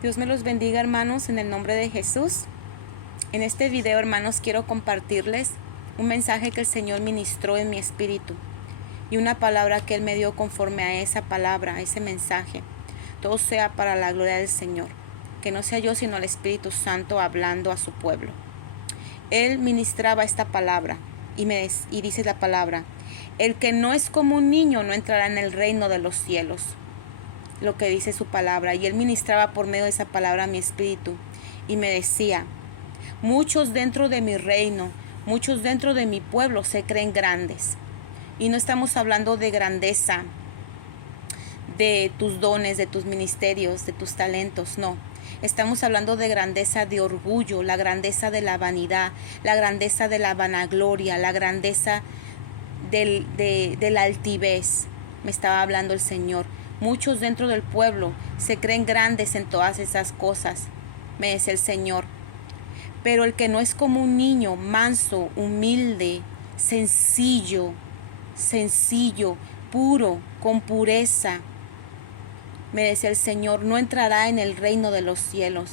Dios me los bendiga, hermanos, en el nombre de Jesús. En este video, hermanos, quiero compartirles un mensaje que el Señor ministró en mi espíritu y una palabra que Él me dio conforme a esa palabra, a ese mensaje. Todo sea para la gloria del Señor. Que no sea yo, sino el Espíritu Santo hablando a su pueblo. Él ministraba esta palabra y dice la palabra: el que no es como un niño no entrará en el reino de los cielos. Lo que dice su palabra. Y Él ministraba por medio de esa palabra a mi espíritu y me decía: muchos dentro de mi reino, muchos dentro de mi pueblo se creen grandes. Y no estamos hablando de grandeza de tus dones, de tus ministerios, de tus talentos, no. Estamos hablando de grandeza de orgullo, la grandeza de la vanidad, la grandeza de la vanagloria, la grandeza de la altivez. Me estaba hablando el Señor. Muchos dentro del pueblo se creen grandes en todas esas cosas, me dice el Señor. Pero el que no es como un niño, manso, humilde, sencillo, puro, con pureza, me decía el Señor, no entrará en el reino de los cielos.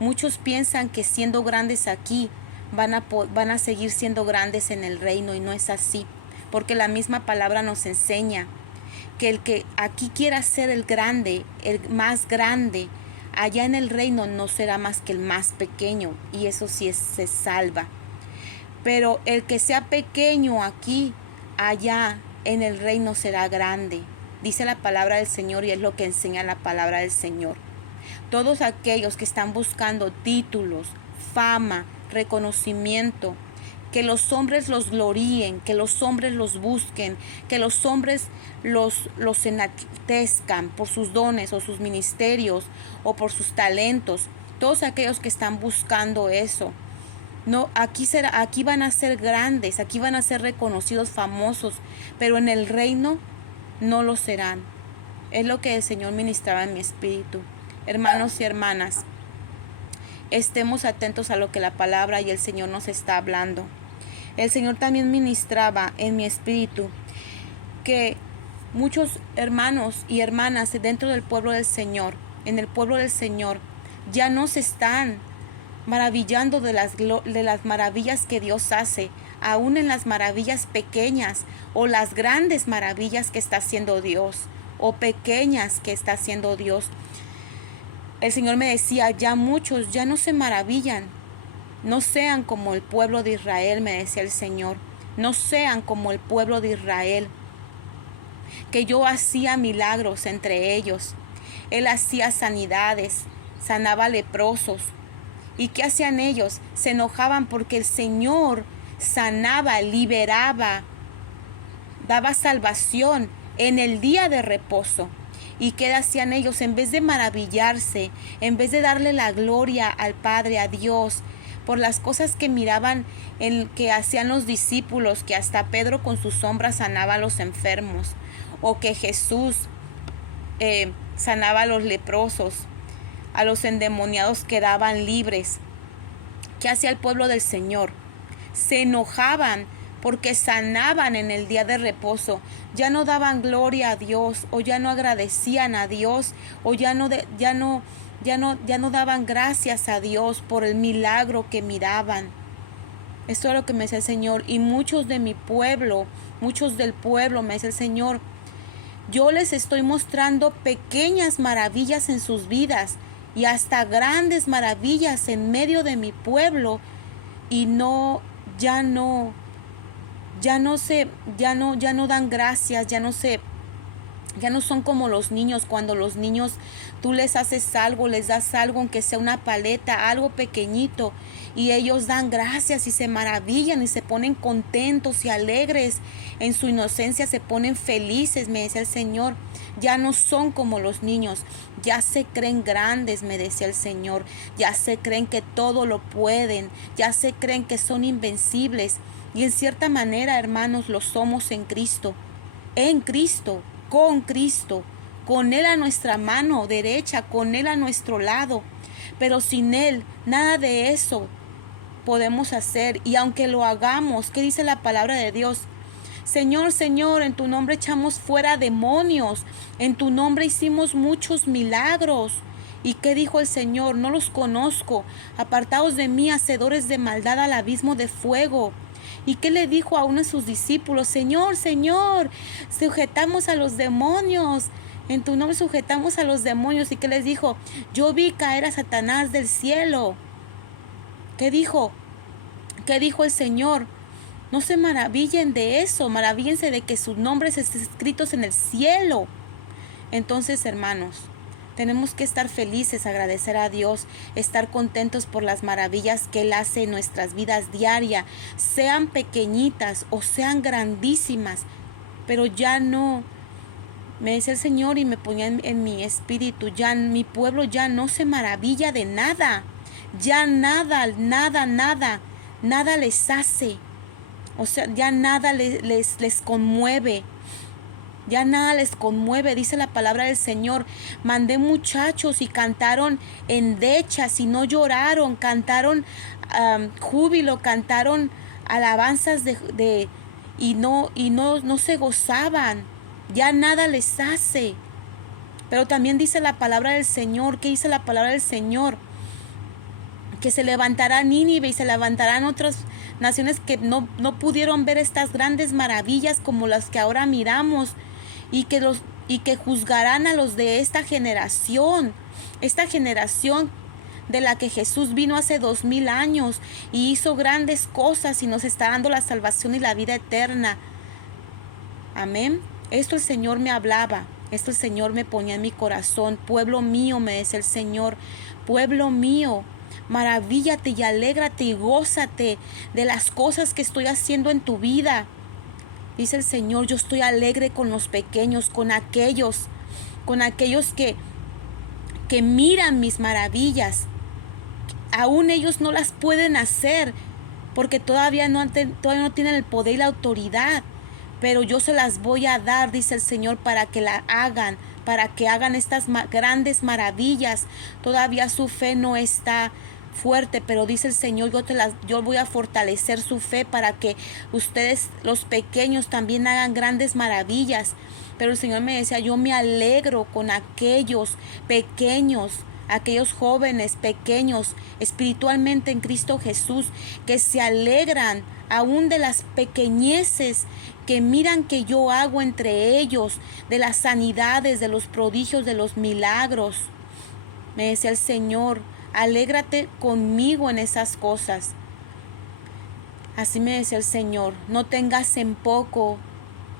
Muchos piensan que siendo grandes aquí van a seguir siendo grandes en el reino, y no es así, porque la misma palabra nos enseña que el que aquí quiera ser el grande, el más grande, allá en el reino no será más que el más pequeño, y eso sí se salva. Pero el que sea pequeño aquí, allá en el reino será grande. Dice la palabra del Señor, y es lo que enseña la palabra del Señor. Todos aquellos que están buscando títulos, fama, reconocimiento, que los hombres los gloríen, que los hombres los busquen, que los hombres los enaltezcan por sus dones o sus ministerios o por sus talentos. Todos aquellos que están buscando eso, no, aquí van a ser grandes, aquí van a ser reconocidos, famosos, pero en el reino no lo serán. Es lo que el Señor ministraba en mi espíritu. Hermanos y hermanas, estemos atentos a lo que la palabra y el Señor nos está hablando. El Señor también ministraba en mi espíritu que muchos hermanos y hermanas dentro del pueblo del Señor, en el pueblo del Señor, ya no se están maravillando de las maravillas que Dios hace, aún en las maravillas pequeñas o las grandes maravillas que está haciendo Dios, o pequeñas que está haciendo Dios. El Señor me decía, ya muchos ya no se maravillan. No sean como el pueblo de Israel, me decía el Señor. No sean como el pueblo de Israel, que yo hacía milagros entre ellos. Él hacía sanidades, sanaba leprosos. ¿Y qué hacían ellos? Se enojaban porque el Señor sanaba, liberaba, daba salvación en el día de reposo. ¿Y qué hacían ellos? En vez de maravillarse, en vez de darle la gloria al Padre, a Dios, por las cosas que miraban que hacían los discípulos, que hasta Pedro con su sombra sanaba a los enfermos, o que Jesús sanaba a los leprosos, a los endemoniados quedaban libres. ¿Qué hacía el pueblo del Señor? Se enojaban porque sanaban en el día de reposo. Ya no daban gloria a Dios, o ya no agradecían a Dios, o ya no daban gracias a Dios por el milagro que miraban. Esto es lo que me dice el Señor. Y muchos de mi pueblo, muchos del pueblo, me dice el Señor, yo les estoy mostrando pequeñas maravillas en sus vidas y hasta grandes maravillas en medio de mi pueblo, y ya no dan gracias, ya no son como los niños. Cuando los niños tú les haces algo, les das algo, aunque sea una paleta, algo pequeñito, y ellos dan gracias y se maravillan y se ponen contentos y alegres. En su inocencia se ponen felices, me decía el Señor. Ya no son como los niños, ya se creen grandes, me decía el Señor. Ya se creen que todo lo pueden, ya se creen que son invencibles. Y en cierta manera, hermanos, lo somos en Cristo, con Cristo, con Él a nuestra mano derecha, con Él a nuestro lado. Pero sin Él, nada de eso podemos hacer. Y aunque lo hagamos, ¿qué dice la palabra de Dios? Señor, Señor, en tu nombre echamos fuera demonios, en tu nombre hicimos muchos milagros. ¿Y qué dijo el Señor? No los conozco. Apartaos de mí, hacedores de maldad, al abismo de fuego. ¿Y qué le dijo a uno de sus discípulos? Señor, Señor, sujetamos a los demonios. En tu nombre sujetamos a los demonios. ¿Y qué les dijo? Yo vi caer a Satanás del cielo. ¿Qué dijo? ¿Qué dijo el Señor? No se maravillen de eso, maravíllense de que sus nombres estén escritos en el cielo. Entonces, hermanos, tenemos que estar felices, agradecer a Dios, estar contentos por las maravillas que Él hace en nuestras vidas diarias, sean pequeñitas o sean grandísimas, pero ya no, me decía el Señor y me ponía en mi espíritu, ya mi pueblo ya no se maravilla de nada, ya nada les hace, o sea, ya nada les conmueve. Ya nada les conmueve, dice la palabra del Señor. Mandé muchachos y cantaron endechas y no lloraron, cantaron júbilo, cantaron alabanzas y no se gozaban. Ya nada les hace. Pero también dice la palabra del Señor. ¿Qué dice la palabra del Señor? Que se levantará Nínive y se levantarán otras naciones que no pudieron ver estas grandes maravillas como las que ahora miramos. Y que juzgarán a los de esta generación de la que Jesús vino hace 2000 años y hizo grandes cosas y nos está dando la salvación y la vida eterna. Amén. Esto el Señor me hablaba, esto el Señor me ponía en mi corazón. Pueblo mío, me dice el Señor, pueblo mío, maravíllate y alégrate y gózate de las cosas que estoy haciendo en tu vida. Dice el Señor, yo estoy alegre con los pequeños, con aquellos que miran mis maravillas. Aún ellos no las pueden hacer porque todavía no tienen el poder y la autoridad. Pero yo se las voy a dar, dice el Señor, para que hagan estas grandes maravillas. Todavía su fe no está fuerte, pero dice el Señor, yo voy a fortalecer su fe para que ustedes, los pequeños, también hagan grandes maravillas. Pero el Señor me decía, yo me alegro con aquellos pequeños, aquellos jóvenes pequeños espiritualmente en Cristo Jesús, que se alegran aún de las pequeñeces que miran que yo hago entre ellos, de las sanidades, de los prodigios, de los milagros. Me decía el Señor, alégrate conmigo en esas cosas. Así me decía el Señor, no tengas en poco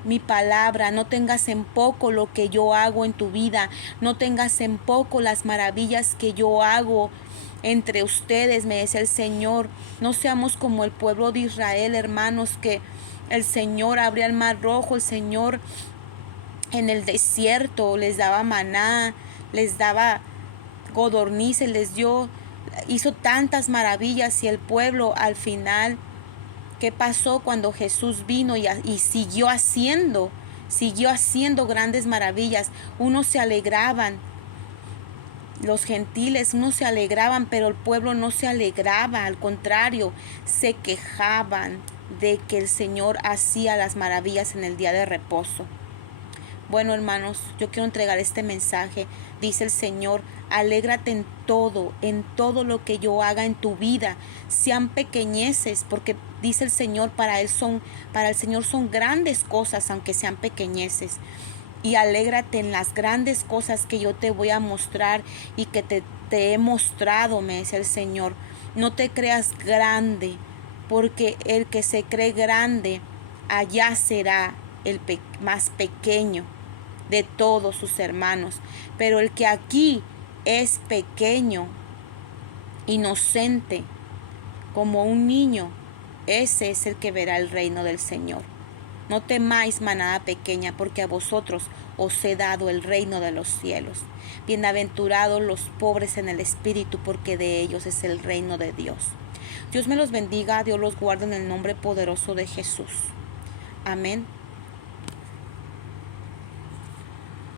mi palabra, no tengas en poco lo que yo hago en tu vida, no tengas en poco las maravillas que yo hago entre ustedes, me decía el Señor. No seamos como el pueblo de Israel, hermanos, que el Señor abría el mar rojo, el Señor en el desierto les daba maná, les daba codornices, hizo tantas maravillas, y el pueblo al final, ¿qué pasó cuando Jesús vino y siguió haciendo grandes maravillas? Unos se alegraban, los gentiles, unos se alegraban, pero el pueblo no se alegraba, al contrario, se quejaban de que el Señor hacía las maravillas en el día de reposo. Bueno, hermanos, yo quiero entregar este mensaje. Dice el Señor, alégrate en todo lo que yo haga en tu vida, sean pequeñeces, porque dice el Señor, para el Señor son grandes cosas, aunque sean pequeñeces. Y alégrate en las grandes cosas que yo te voy a mostrar y que te he mostrado, me dice el Señor. No te creas grande, porque el que se cree grande, allá será el más pequeño de todos sus hermanos. Pero el que aquí es pequeño, inocente, como un niño, ese es el que verá el reino del Señor. No temáis, manada pequeña, porque a vosotros os he dado el reino de los cielos. Bienaventurados los pobres en el espíritu, porque de ellos es el reino de Dios. Dios me los bendiga, Dios los guarde en el nombre poderoso de Jesús. Amén.